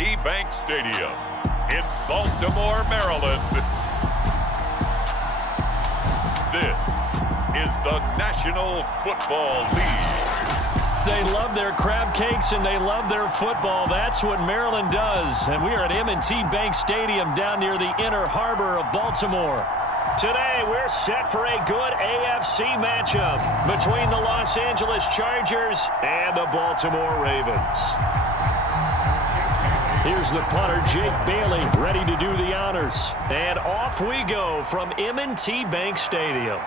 M&T Bank Stadium in Baltimore, Maryland. This is the National Football League. They love their crab cakes and they love their football. That's what Maryland does. And we are at M&T Bank Stadium down near the Inner Harbor of Baltimore. Today, we're set for a good AFC matchup between the Los Angeles Chargers and the Baltimore Ravens. Here's the punter, Jake Bailey, ready to do the honors. And off we go from M&T Bank Stadium.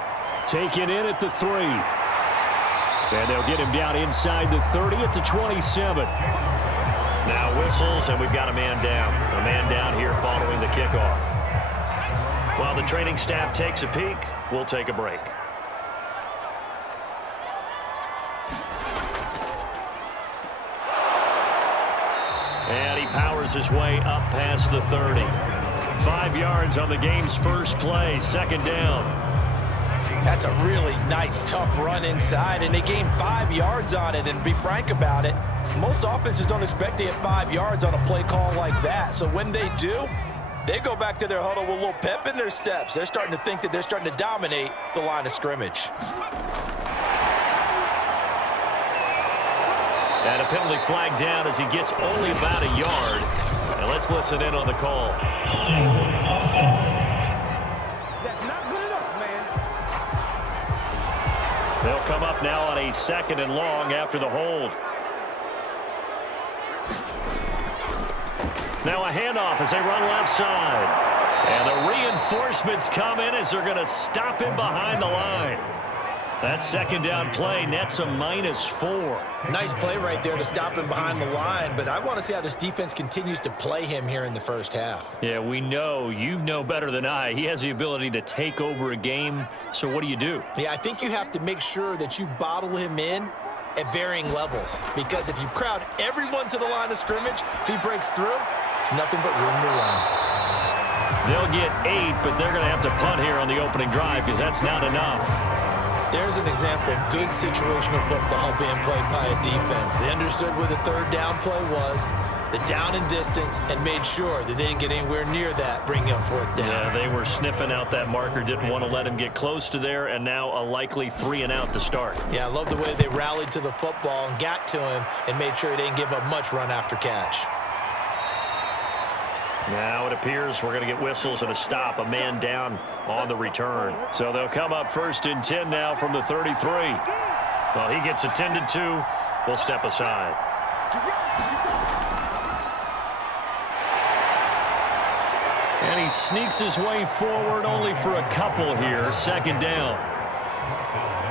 Taken in at the 3. And they'll get him down inside the 30 at the 27. Now whistles, and we've got a man down. A man down here following the kickoff. While the training staff takes a peek, we'll take a break. And he powers his way up past the 30. 5 yards on the game's first play, second down. That's a really nice, tough run inside, and they gained 5 yards on it. And to be frank about it, most offenses don't expect to get 5 yards on a play call like that. So when they do, they go back to their huddle with a little pep in their steps. They're starting to think that they're starting to dominate the line of scrimmage. And a penalty flag down as he gets only about a yard. And let's listen in on the call. They'll come up now on a 2nd and long after the hold. Now a handoff as they run left side. And the reinforcements come in as they're going to stop him behind the line. That second down play nets a -4. Nice play right there to stop him behind the line, but I want to see how this defense continues to play him here in the first half. Yeah, we know. You know better than I. He has the ability to take over a game, so what do you do? Yeah, I think you have to make sure that you bottle him in at varying levels, because if you crowd everyone to the line of scrimmage, if he breaks through, it's nothing but room to run. They'll get 8, but they're going to have to punt here on the opening drive because that's not enough. There's an example of good situational football being played by a defense. They understood where the third down play was, the down and distance, and made sure that they didn't get anywhere near that, bringing up 4th down. Yeah, they were sniffing out that marker, didn't want to let him get close to there, and now a likely 3 and out to start. Yeah, I love the way they rallied to the football and got to him and made sure he didn't give up much run after catch. Now it appears we're going to get whistles and a stop, a man down on the return. So they'll come up 1st and 10 now from the 33. Well, he gets attended to. We'll step aside. And he sneaks his way forward only for a couple here. 2nd down.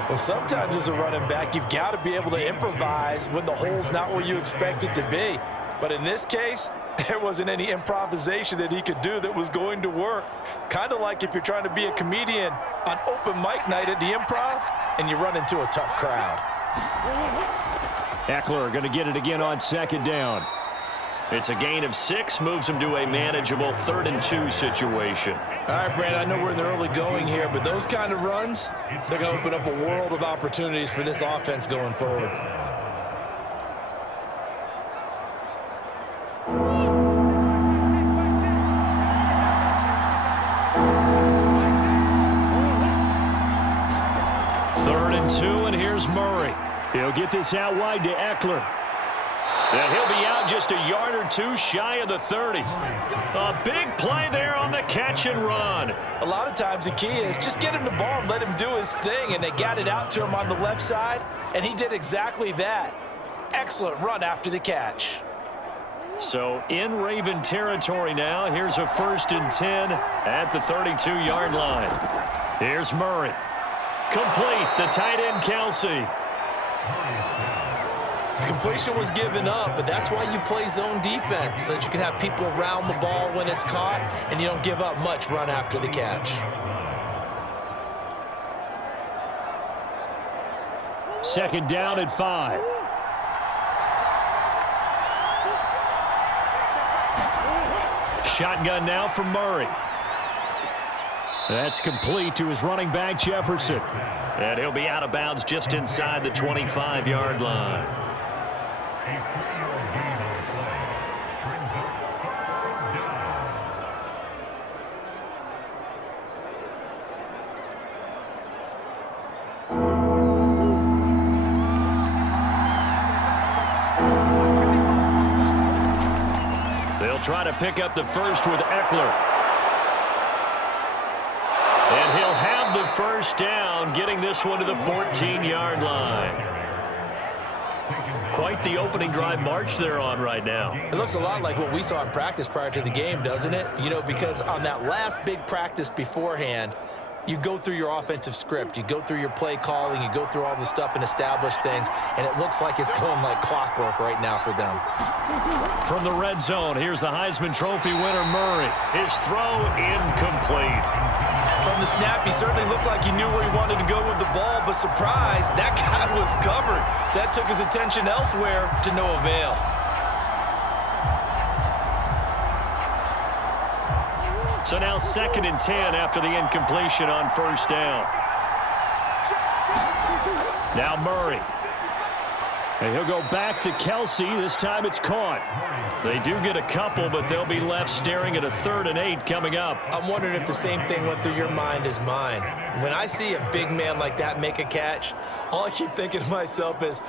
Well, sometimes as a running back, you've got to be able to improvise when the hole's not where you expect it to be. But in this case, there wasn't any improvisation that he could do that was going to work. Kind of like if you're trying to be a comedian on open mic night at the Improv and you run into a tough crowd. Eckler going to get it again on 2nd down. It's a gain of 6, moves him to a manageable 3rd and 2 situation. All right, Brad, I know we're in the early going here, but those kind of runs, they're going to open up a world of opportunities for this offense going forward. And here's Murray. He'll get this out wide to Eckler. And he'll be out just a yard or 2 shy of the 30. A big play there on the catch and run. A lot of times the key is just get him the ball and let him do his thing, and they got it out to him on the left side, and he did exactly that. Excellent run after the catch. So in Raven territory now. Here's a 1st and 10 at the 32-yard line. Here's Murray. Complete, the tight end, Kelsey. Completion was given up, but that's why you play zone defense, so that you can have people around the ball when it's caught, and you don't give up much run after the catch. 2nd down at 5. Shotgun now from Murray. That's complete to his running back, Jefferson. And he'll be out of bounds just inside the 25-yard line. try to pick up the first with Eckler. And he'll have the first down, getting this one to the 14-yard line. Quite the opening drive march they're on right now. It looks a lot like what we saw in practice prior to the game, doesn't it? You know, because on that last big practice beforehand, you go through your offensive script, you go through your play calling, you go through all the stuff and establish things, and it looks like it's going like clockwork right now for them. From the red zone, here's the Heisman Trophy winner, Murray. His throw incomplete. From the snap, he certainly looked like he knew where he wanted to go with the ball, but surprise, that guy was covered. So that took his attention elsewhere to no avail. So now 2nd and 10 after the incompletion on first down. Now Murray. And he'll go back to Kelsey. This time it's caught. They do get a couple, but they'll be left staring at a 3rd and 8 coming up. I'm wondering if the same thing went through your mind as mine. When I see a big man like that make a catch, all I keep thinking to myself is,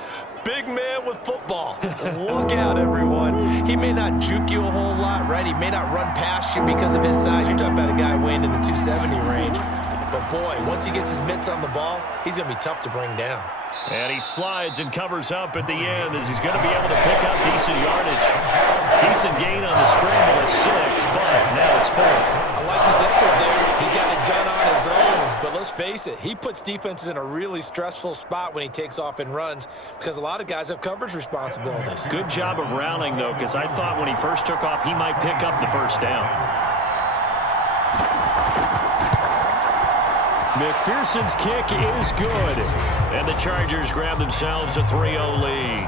big man with football. Look out, everyone. He may not juke you a whole lot, right? He may not run past you because of his size. You're talking about a guy weighing in the 270 range. But, boy, once he gets his mitts on the ball, he's going to be tough to bring down. And he slides and covers up at the end as he's going to be able to pick up decent yardage. Decent gain on the scramble at 6, but now it's 4th. I like his effort there. He got it done on his own. But let's face it, he puts defenses in a really stressful spot when he takes off and runs because a lot of guys have coverage responsibilities. Good job of rallying, though, because I thought when he first took off, he might pick up the first down. McPherson's kick is good. And the Chargers grab themselves a 3-0 lead.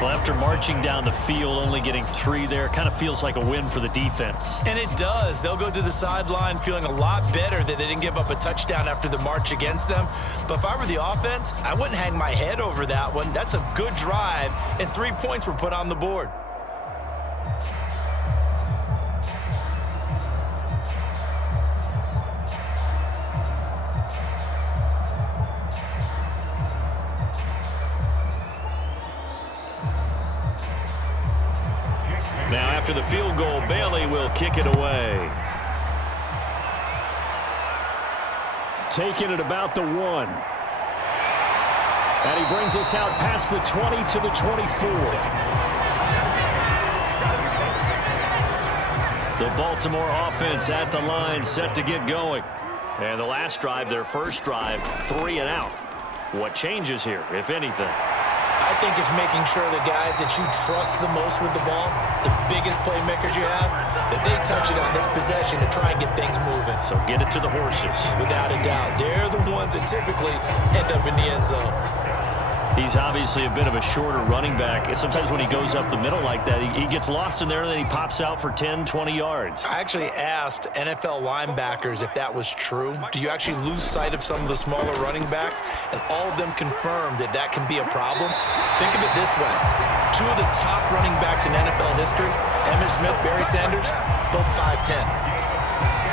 Well, after marching down the field, only getting 3 there, kind of feels like a win for the defense. And it does. They'll go to the sideline feeling a lot better that they didn't give up a touchdown after the march against them. But if I were the offense, I wouldn't hang my head over that one. That's a good drive, and 3 points were put on the board. Now, after the field goal, Bailey will kick it away. Taking it about the 1. And he brings us out past the 20 to the 24. The Baltimore offense at the line, set to get going. And the last drive, their first drive, 3 and out. What changes here, if anything? I think it's making sure the guys that you trust the most with the ball, the biggest playmakers you have, that they touch it on this possession to try and get things moving. So get it to the horses. Without a doubt. They're the ones that typically end up in the end zone. He's obviously a bit of a shorter running back. Sometimes when he goes up the middle like that, he gets lost in there and then he pops out for 10, 20 yards. I actually asked NFL linebackers if that was true. Do you actually lose sight of some of the smaller running backs? And all of them confirmed that that can be a problem. Think of it this way. 2 of the top running backs in NFL history, Emmitt Smith, Barry Sanders, both 5'10".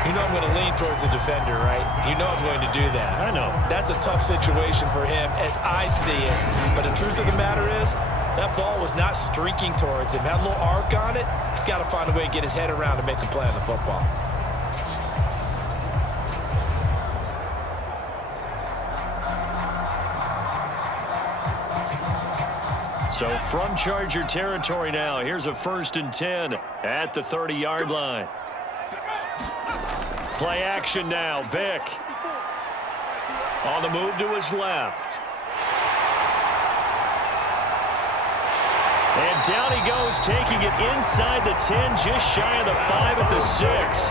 You know I'm going to lean towards the defender, right? You know I'm going to do that. I know. That's a tough situation for him as I see it. But the truth of the matter is, that ball was not streaking towards him. Had a little arc on it. He's got to find a way to get his head around and make a play on the football. So from Charger territory now, here's a 1st and 10 at the 30-yard line. Play action now. Vick on the move to his left. And down he goes, taking it inside the 10, just shy of the 5 at the 6.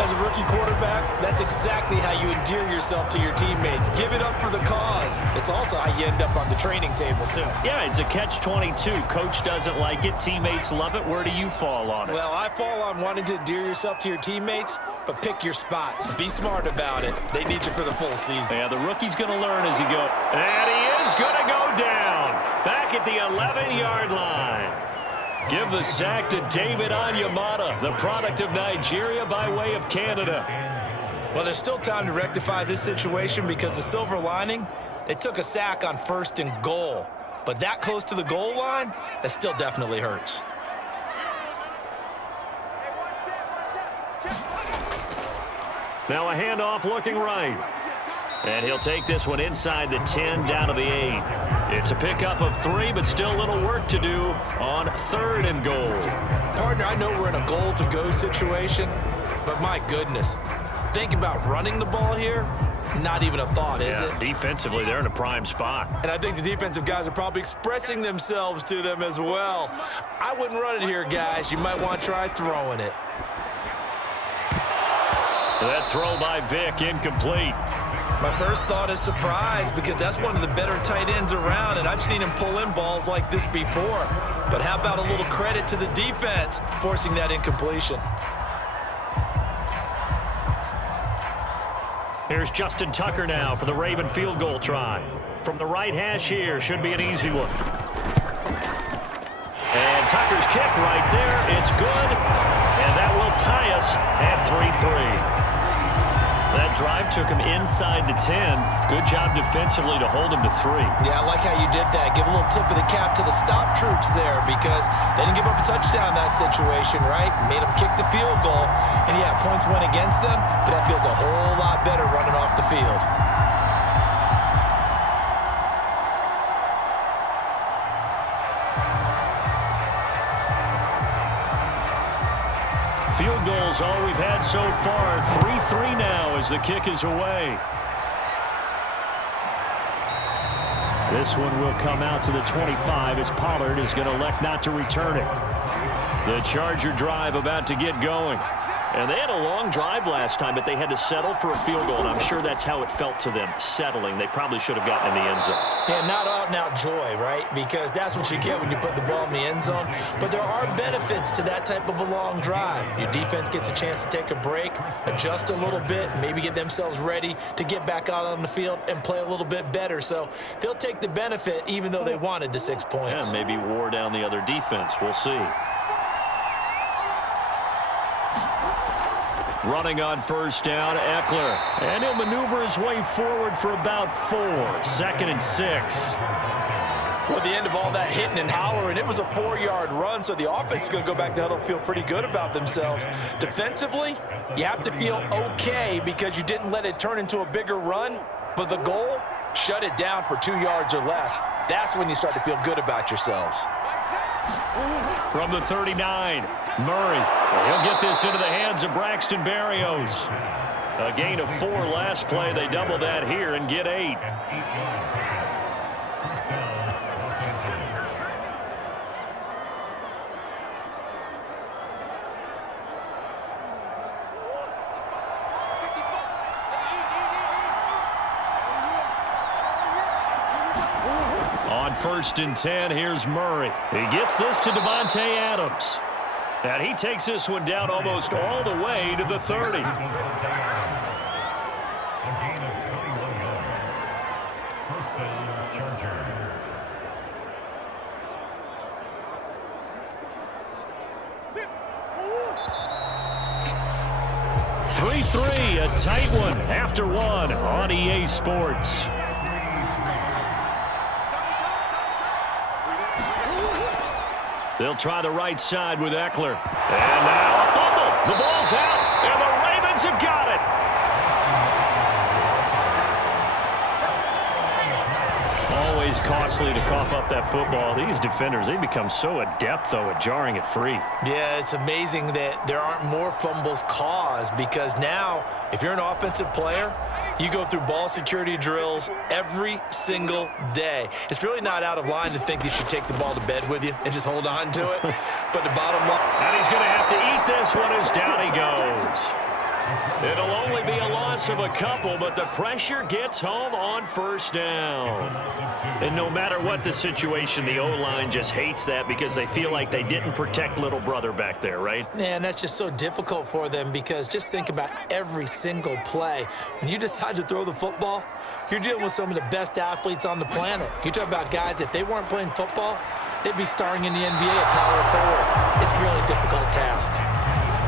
As a rookie quarterback, that's exactly how you endear yourself to your teammates. Give it up for the cause. It's also how you end up on the training table, too. Yeah, it's a catch-22. Coach doesn't like it. Teammates love it. Where do you fall on it? Well, I fall on wanting to endear yourself to your teammates, but pick your spots. Be smart about it. They need you for the full season. Yeah, the rookie's going to learn as he goes. And he is going to go down. Back at the 11-yard line. Give the sack to David Onyemata, the product of Nigeria by way of Canada. Well, there's still time to rectify this situation because the silver lining, they took a sack on 1st and goal. But that close to the goal line, that still definitely hurts. Now a handoff looking right. And he'll take this one inside the 10 down to the 8. It's a pickup of 3, but still a little work to do on 3rd and goal. Partner, I know we're in a goal-to-go situation, but my goodness, think about running the ball here. Not even a thought, is it? Defensively, they're in a prime spot. And I think the defensive guys are probably expressing themselves to them as well. I wouldn't run it here, guys. You might want to try throwing it. That throw by Vic, incomplete. My first thought is surprise because that's one of the better tight ends around, and I've seen him pull in balls like this before. But how about a little credit to the defense forcing that incompletion? Here's Justin Tucker now for the Raven field goal try. From the right hash here, should be an easy one. And Tucker's kick right there, it's good. And that will tie us at 3-3. That drive took him inside the 10. Good job defensively to hold him to 3. Yeah, I like how you did that. Give a little tip of the cap to the stop troops there because they didn't give up a touchdown in that situation, right? Made them kick the field goal. And, yeah, points went against them, but that feels a whole lot better running off the field. Field goals all we've had so far. 3-3 now as the kick is away. This one will come out to the 25 as Pollard is going to elect not to return it. The Charger drive about to get going. And they had a long drive last time, but they had to settle for a field goal, and I'm sure that's how it felt to them, settling. They probably should have gotten in the end zone. Yeah, not out-and-out joy, right? Because that's what you get when you put the ball in the end zone. But there are benefits to that type of a long drive. Your defense gets a chance to take a break, adjust a little bit, maybe get themselves ready to get back out on the field and play a little bit better. So they'll take the benefit even though they wanted the 6 points. Yeah, maybe wore down the other defense. We'll see. Running on first down, Eckler. And he'll maneuver his way forward for about 4. 2nd and 6. Well, at the end of all that hitting and hollering, it was a 4-yard run, so the offense is going to go back to huddle and feel pretty good about themselves. Defensively, you have to feel okay because you didn't let it turn into a bigger run, but the goal, shut it down for 2 yards or less. That's when you start to feel good about yourselves. From the 39, Murray. He'll get this into the hands of Braxton Berrios. A gain of 4 last play. They double that here and get 8. On 1st and 10, here's Murray. He gets this to Devontae Adams. And he takes this one down almost all the way to the 30. A tight one after 1 on EA Sports. They'll try the right side with Eckler. And now a fumble. The ball's out, and the Ravens have got it. Always costly to cough up that football. These defenders, they become so adept, though, at jarring it free. Yeah, it's amazing that there aren't more fumbles caused because now, if you're an offensive player, you go through ball security drills every single day. It's really not out of line to think you should take the ball to bed with you and just hold on to it. But the bottom line... And he's going to have to eat this one as down he goes. It'll only be a loss of a couple, but the pressure gets home on first down. And no matter what the situation, the O-line just hates that because they feel like they didn't protect little brother back there, right? Man, that's just so difficult for them because just think about every single play. When you decide to throw the football, you're dealing with some of the best athletes on the planet. You talk about guys, if they weren't playing football, they'd be starring in the NBA at power forward. It's a really difficult task.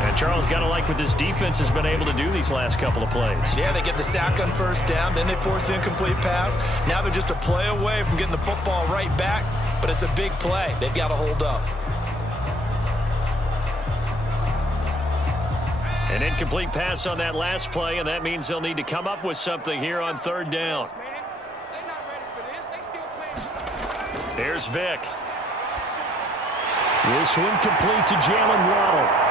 And Charles, got to like what this defense has been able to do these last couple of plays. Yeah, they get the sack on first down, then they force the incomplete pass. Now they're just a play away from getting the football right back, but it's a big play. They've got to hold up. An incomplete pass on that last play, and that means they'll need to come up with something here on third down. Here's Vick. This one complete to Jalen Waddle.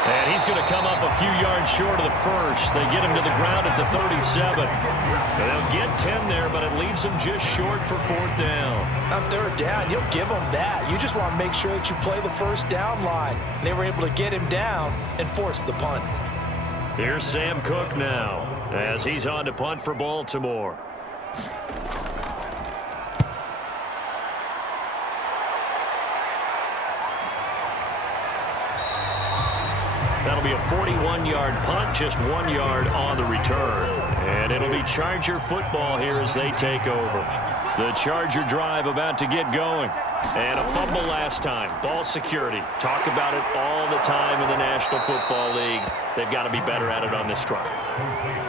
And he's going to come up a few yards short of the first. They get him to the ground at the 37. And they'll get 10 there, but it leaves them just short for fourth down. On third down, you'll give them that. You just want to make sure that you play the first down line. They were able to get him down and force the punt. Here's Sam Cook now as he's on to punt for Baltimore. That'll be a 41-yard punt, just 1 yard on the return. And it'll be Charger football here as they take over. The Charger drive about to get going. And a fumble last time. Ball security. Talk about it all the time in the National Football League. They've got to be better at it on this drive.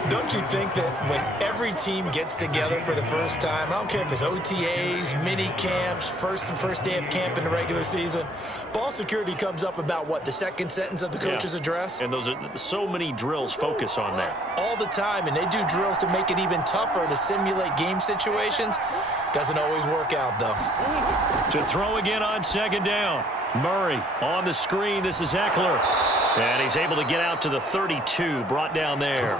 Don't you think that when every team gets together for the first time, I don't care if it's OTAs, mini camps, first day of camp in the regular season, ball security comes up about what, the second sentence of the coach's address? And those are so many drills focus on that. All the time, and they do drills to make it even tougher to simulate game situations. Doesn't always work out, though. To throw again on second down. Murray on the screen. This is Eckler. And he's able to get out to the 32, brought down there.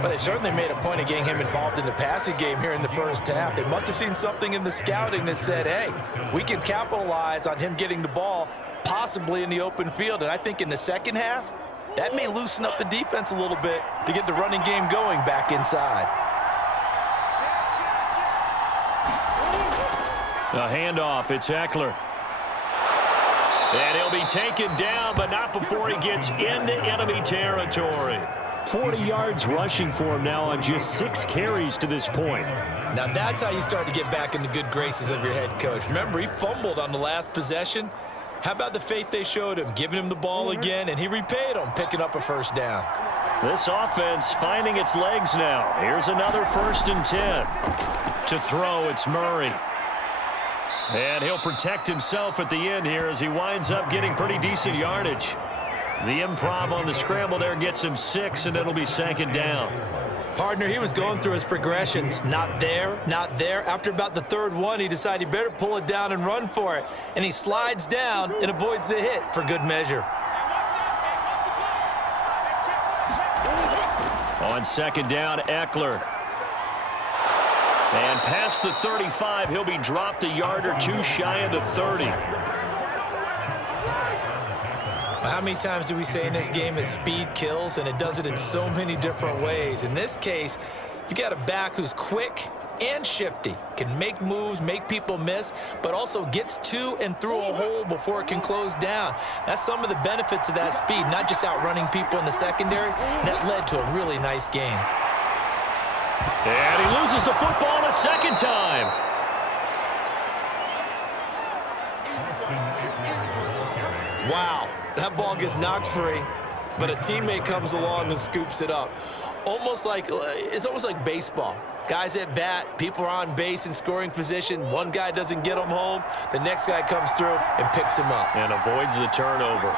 But they certainly made a point of getting him involved in the passing game here in the first half. They must have seen something in the scouting that said, hey, we can capitalize on him getting the ball possibly in the open field. And I think in the second half, that may loosen up the defense a little bit to get the running game going back inside. A handoff. It's Eckler. And he'll be taken down, but not before he gets into enemy territory. 40 yards rushing for him now on just 6 carries to this point. Now that's how you start to get back in the good graces of your head coach. Remember, he fumbled on the last possession. How about the faith they showed him, giving him the ball again, and he repaid him, picking up a first down. This offense finding its legs now. Here's another 1st and 10. To throw, it's Murray. And he'll protect himself at the end here as he winds up getting pretty decent yardage. The improv on the scramble there gets him 6, and it'll be 2nd down. Partner, he was going through his progressions. Not there, not there. After about the 3rd one, he decided he better pull it down and run for it. And he slides down and avoids the hit for good measure. On 2nd down, Eckler. And past the 35, he'll be dropped a yard or 2 shy of the 30. How many times do we say in this game that speed kills, and it does it in so many different ways? In this case, you got a back who's quick and shifty, can make moves, make people miss, but also gets to and through a hole before it can close down. That's some of the benefits of that speed, not just outrunning people in the secondary. That led to a really nice game. And he loses the football a 2nd time. Wow, that ball gets knocked free, but a teammate comes along and scoops it up. It's almost like baseball. Guys at bat, people are on base in scoring position. One guy doesn't get him home. The next guy comes through and picks him up. And avoids the turnover.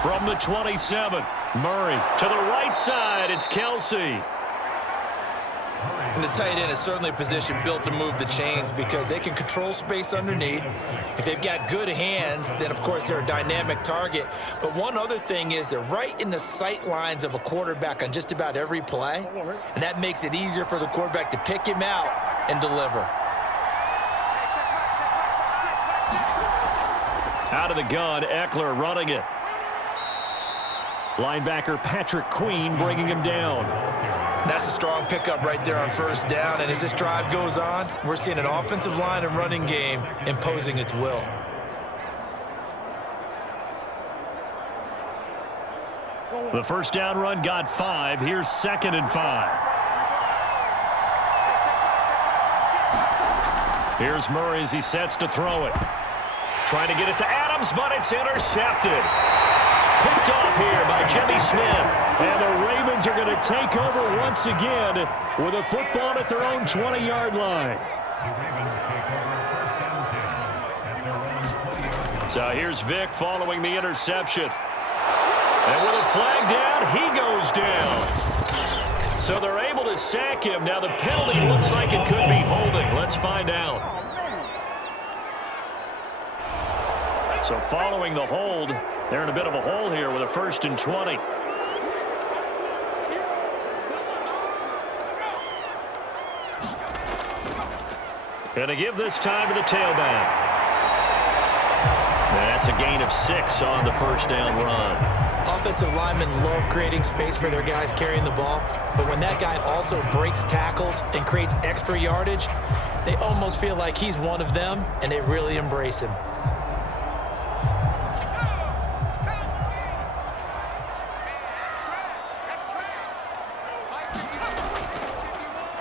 From the 27, Murray to the right side. It's Kelsey. And the tight end is certainly a position built to move the chains because they can control space underneath. If they've got good hands, then, of course, they're a dynamic target. But one other thing is they're right in the sight lines of a quarterback on just about every play, and that makes it easier for the quarterback to pick him out and deliver. Out of the gun, Eckler running it. Linebacker Patrick Queen bringing him down. That's a strong pickup right there on 1st down, and as this drive goes on, we're seeing an offensive line and running game imposing its will. The 1st down run got 5. Here's 2nd and 5. Here's Murray as he sets to throw it. Trying to get it to Adams. comes, but it's intercepted. Picked off here by Jimmy Smith. And the Ravens are going to take over once again with a football at their own 20-yard line. So here's Vic following the interception. And with a flag down, he goes down. So they're able to sack him. Now the penalty looks like it could be holding. Let's find out. So following the hold, they're in a bit of a hole here with a 1st and 20. Going to give this time to the tailback. That's a gain of 6 on the first down run. Offensive linemen love creating space for their guys carrying the ball, but when that guy also breaks tackles and creates extra yardage, they almost feel like he's one of them, and they really embrace him.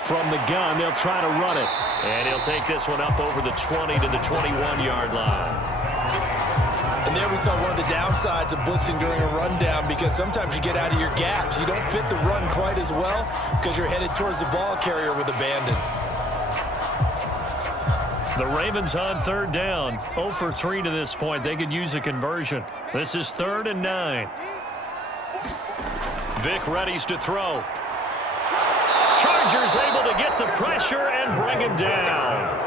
From the gun, they'll try to run it. And he'll take this one up over the 20 to the 21-yard line. And there we saw one of the downsides of blitzing during a rundown, because sometimes you get out of your gaps. You don't fit the run quite as well because you're headed towards the ball carrier with abandon. The Ravens on 3rd down. 0 for 3 to this point. They could use a conversion. This is 3rd and 9. Vic readies to throw. Chargers able to get the pressure and bring him down.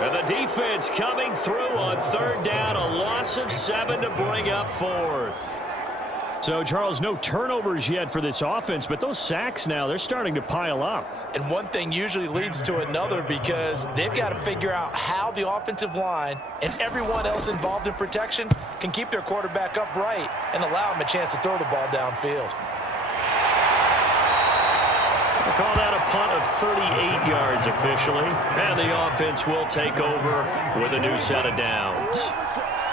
And the defense coming through on 3rd down. A loss of 7 to bring up 4th. So, Charles, no turnovers yet for this offense, but those sacks now, they're starting to pile up. And one thing usually leads to another, because they've got to figure out how the offensive line and everyone else involved in protection can keep their quarterback upright and allow him a chance to throw the ball downfield. We'll call that a punt of 38 yards officially. And the offense will take over with a new set of downs.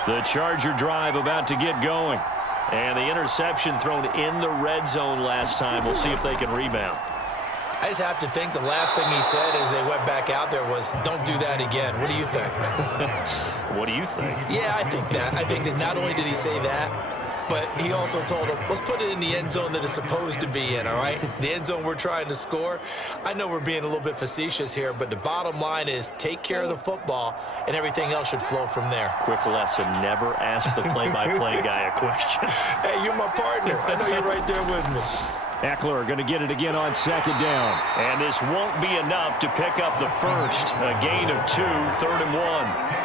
The Charger drive about to get going. And the interception thrown in the red zone last time. We'll see if they can rebound. I just have to think the last thing he said as they went back out there was, "Don't do that again." What do you think? What do you think? Yeah, I think that. I think that not only did he say that, but he also told him, let's put it in the end zone that it's supposed to be in, all right? The end zone we're trying to score. I know we're being a little bit facetious here, but the bottom line is take care of the football, and everything else should flow from there. Quick lesson, never ask the play-by-play guy a question. Hey, you're my partner. I know you're right there with me. Eckler going to get it again on 2nd down. And this won't be enough to pick up the first. A gain of 2, 3rd and 1.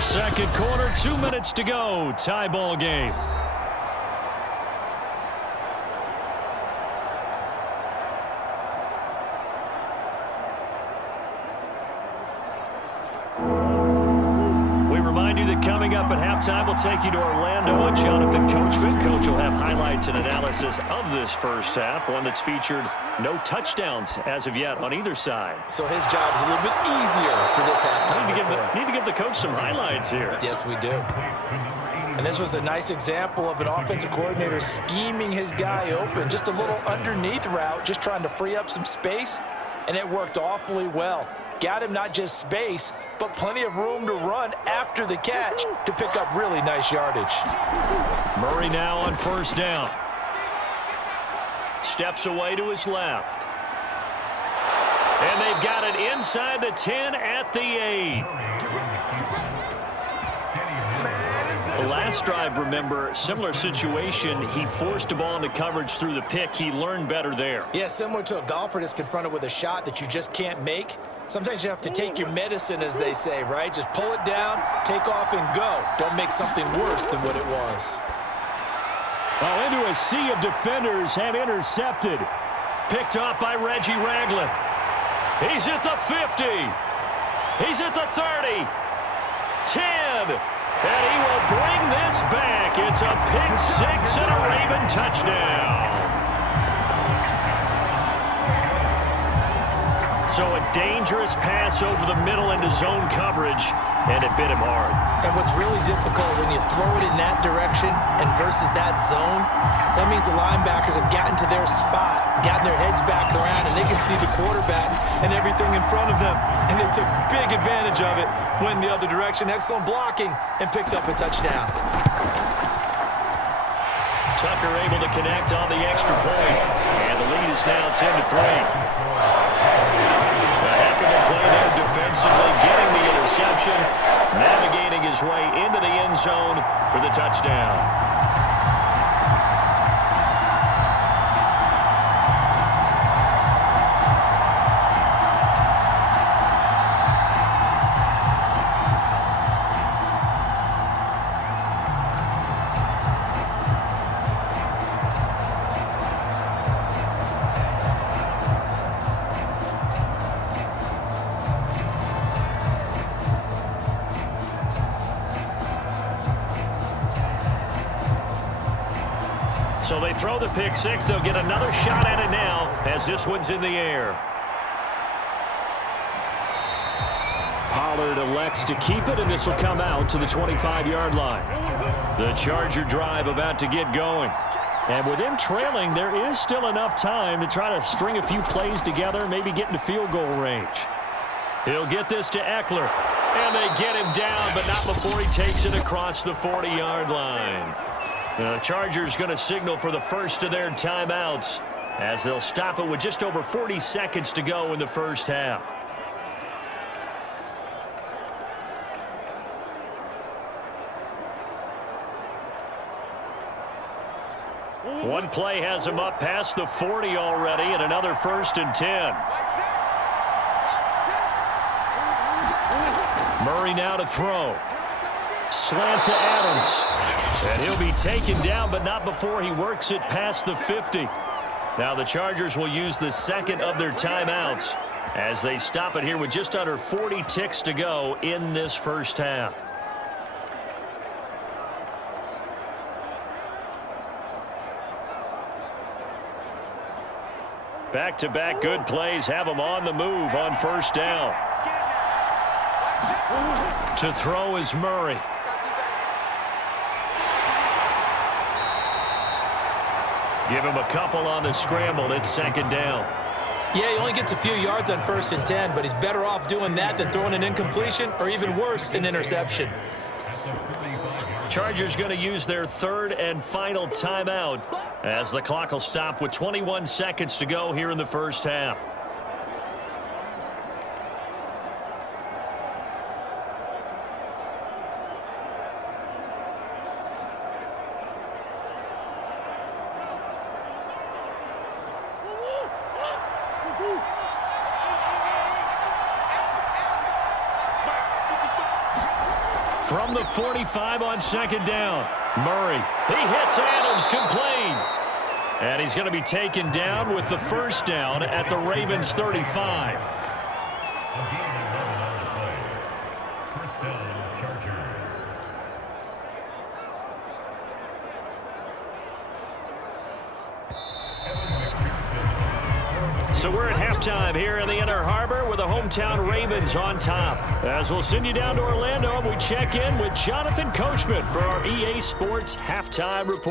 Second quarter, 2 minutes to go. Tie ball game. We remind you that coming up at halftime, we'll take you to Orlando and Jonathan Coachman. Coach will have highlights and analysis of this first half, one that's featured no touchdowns as of yet on either side. So his job's a little bit easier for this halftime. Need to give the coach some highlights here. Yes, we do. And this was a nice example of an offensive coordinator scheming his guy open. Just a little underneath route, just trying to free up some space, and it worked awfully well. Got him not just space, but plenty of room to run after the catch to pick up really nice yardage. Murray now on 1st down. Steps away to his left. And they've got it inside the 10 at the 8. The last drive, remember, similar situation. He forced a ball into coverage through the pick. He learned better there. Yeah, similar to a golfer that's confronted with a shot that you just can't make. Sometimes you have to take your medicine, as they say, right? Just pull it down, take off, and go. Don't make something worse than what it was. Well, into a sea of defenders and intercepted. Picked off by Reggie Ragland. He's at the 50. He's at the 30. 10. And he will bring this back. It's a pick 6 and a Raven touchdown. So a dangerous pass over the middle into zone coverage, and it bit him hard. And what's really difficult when you throw it in that direction and versus that zone, that means the linebackers have gotten to their spot, gotten their heads back around, and they can see the quarterback and everything in front of them. And they took big advantage of it, went the other direction, excellent blocking, and picked up a touchdown. Tucker able to connect on the extra point, and the lead is now 10-3. A heck of a play there defensively, getting the interception, navigating his way into the end zone for the touchdown. So they throw the pick six. They'll get another shot at it now as this one's in the air. Pollard elects to keep it, and this will come out to the 25-yard line. The Charger drive about to get going. And with them trailing, there is still enough time to try to string a few plays together, maybe get into field goal range. He'll get this to Eckler. And they get him down, but not before he takes it across the 40-yard line. The Chargers going to signal for the first of their timeouts as they'll stop it with just over 40 seconds to go in the first half. One play has him up past the 40 already, and another 1st and 10. Murray now to throw. Slant to Adams. And he'll be taken down, but not before he works it past the 50. Now the Chargers will use the second of their timeouts as they stop it here with just under 40 ticks to go in this first half. Back-to-back good plays have them on the move on first down. To throw is Murray. Give him a couple on the scramble. It's 2nd down. Yeah, he only gets a few yards on 1st and 10, but he's better off doing that than throwing an incompletion or even worse, an interception. Chargers going to use their 3rd and final timeout as the clock will stop with 21 seconds to go here in the first half. From the 45 on 2nd down, Murray. He hits Adams, complete. And he's going to be taken down with the 1st down at the Ravens' 35. So we're at halftime here in the Inner Harbor with the hometown Ravens on top. As we'll send you down to Orlando, and we check in with Jonathan Coachman for our EA Sports Halftime Report.